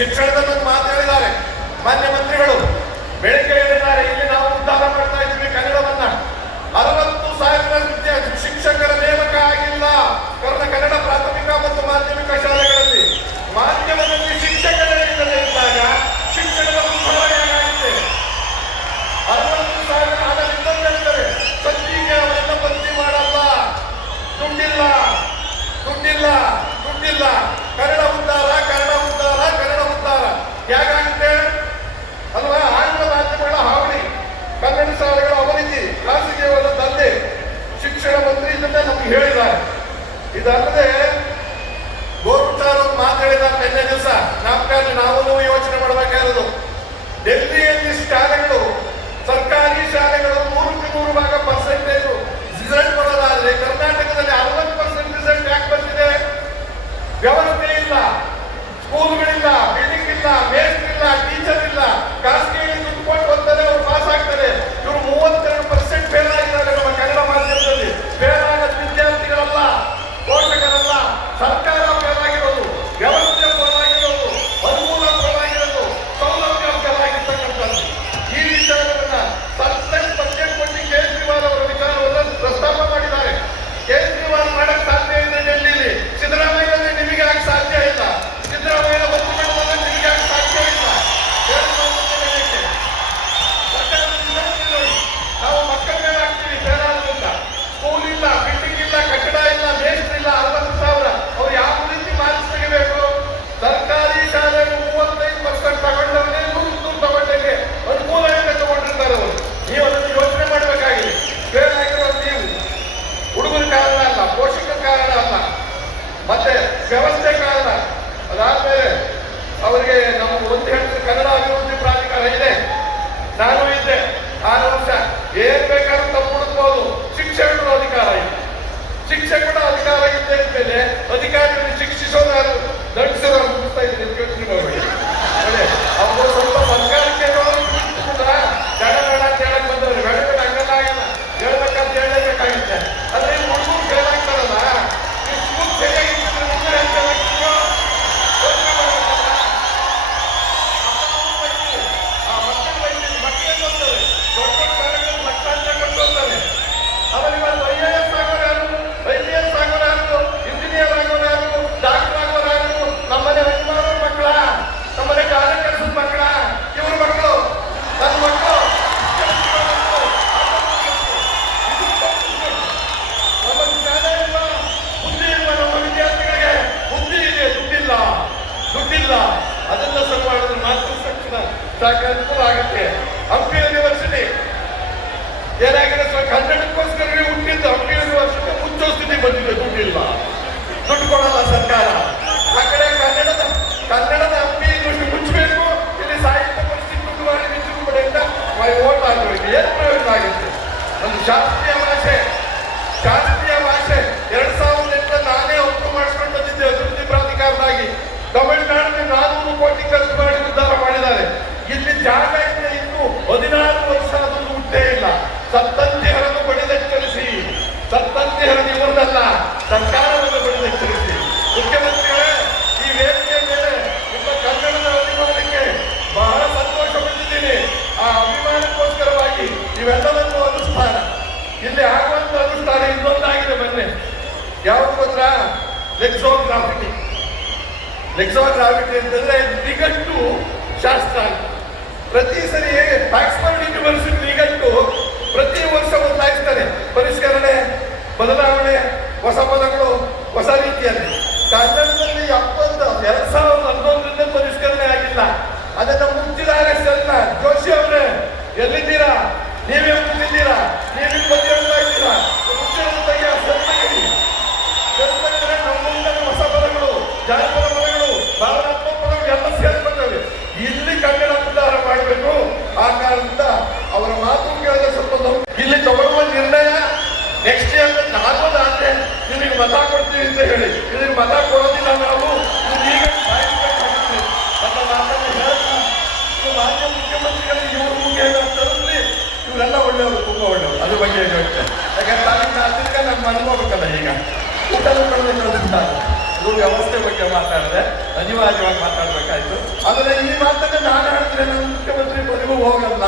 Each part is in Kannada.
ಶಿಕ್ಷಣದ ಮಾತು ಹೇಳಿದ್ದಾರೆ ಮಾನ್ಯ ಮಂತ್ರಿ ನಾವು ಯೋಚನೆ ಮಾಡಬೇಕಾಗಿರೋದು. অধিকার ಅನುಕೂಲ ಆಗುತ್ತೆ ಹಂಪಿ ಯೂನಿವರ್ಸಿಟಿ ಏನಾಗಿದೆ ಸ್ವಲ್ಪ ಕನ್ನಡಕ್ಕೋಸ್ಕರ ಹುಟ್ಟಿದ್ದು ಹಂಪಿ ಯೂನಿವರ್ಸಿಟಿ ಮುಚ್ಚೋ ಸ್ಥಿತಿ ಬಂದಿದೆ ದುಡ್ಡಿಲ್ಲ ದುಡ್ಡು ಕೊಡಲ್ಲ ಸರ್ಕಾರ. ಮತ್ತೆ ಇರೋದು ಸರ್ಕಾರವನ್ನು ಬೆಳೆದಿರಿಸಿ ಮುಖ್ಯಮಂತ್ರಿಗಳೇ, ಈ ವೇದಿಕೆ ಮೇಲೆ ನಿಮ್ಮ ಕನ್ನಡದ ಅಭಿಮಾನಕ್ಕೆ ಬಹಳ ಸಂತೋಷ ಪಟ್ಟಿದ್ದೀನಿ ಆ ಅಭಿಮಾನಕ್ಕೋಸ್ಕರವಾಗಿ ಇವೆಲ್ಲವನ್ನು ಅನುಷ್ಠಾನ. ಇಲ್ಲಿ ಆಗುವಂತ ಅನುಷ್ಠಾನ ಇನ್ನೊಂದಾಗಿದೆ ಬನ್ನಿ ಯಾವುದು ಗೊತ್ತಾ? ಲೆಕ್ಸೋಗ್ರಾಫಿಟಿ ಲೆಕ್ಸೋಗ್ರಾಫಿಟಿ ಅಂತಂದ್ರೆ ನಿಗಟ್ಟು ಶಾಸ್ತ್ರ. ಪ್ರತಿ ಸರಿ ಫ್ಯಾಕ್ಸ್ ಪರ್ ಯೂನಿವರ್ಸಿಟಿ ನಿಗಟ್ಟು ಬದಲಾವಣೆ ಹೊಸ ಪದಗಳು ಹೊಸ ರೀತಿಯಲ್ಲಿ. ಮತ ಕೊಡ್ತೀವಿ ಅಂತ ಹೇಳಿ. ಇದಕ್ಕೆ ಮತ ಕೊಡೋದಿಲ್ಲ ನಾವು. ಈಗ ನನ್ನ ಮಾತನ್ನು ಹೇಳ್ತೀನಿ ಮಾನ್ಯ ಮುಖ್ಯಮಂತ್ರಿಗಳಿಗೆ ಇವರು ಮುಖ್ಯ ಹೇಳಿ ಇವರೆಲ್ಲ ಒಳ್ಳೆಯವರು, ತುಂಬ ಒಳ್ಳೆಯವರು. ಅದ್ರ ಬಗ್ಗೆ ಹೇಳ್ತೇನೆ ಯಾಕಂದ್ರೆ ನಾನು ಅದಕ್ಕೆ ನಮ್ಗೆ ಅನ್ಕೋಬೇಕಲ್ಲ ಈಗ. ಊಟದ ಕಡಿಮೆ ವ್ಯವಸ್ಥೆ ಬಗ್ಗೆ ಮಾತಾಡಿದೆ. ಅನಿವಾರ್ಯವಾಗಿ ಮಾತಾಡಬೇಕಾಯ್ತು. ಆದರೆ ಈ ಮಾತನ್ನು ನಾನು ಹೇಳಿದ್ರೆ ನನ್ನ ಮುಖ್ಯಮಂತ್ರಿ ಬದಿಗೂ ಹೋಗಲ್ಲ.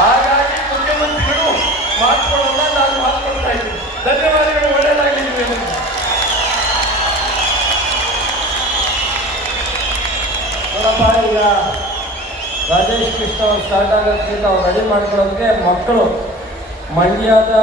ಹಾಗಾಗಿ ಮುಖ್ಯಮಂತ್ರಿಗಳು ಮಾತ್ರ ಈಗ ರಾಜೇಶ್ ಕೃಷ್ಣ ಸ್ಟಾರ್ಟ್ ಆಗೋದಕ್ಕಿಂತ ಅವ್ರು ರೆಡಿ ಮಾಡ್ಕೊಳ್ಳೋದಕ್ಕೆ ಮಕ್ಕಳು ಮಂಡ್ಯದ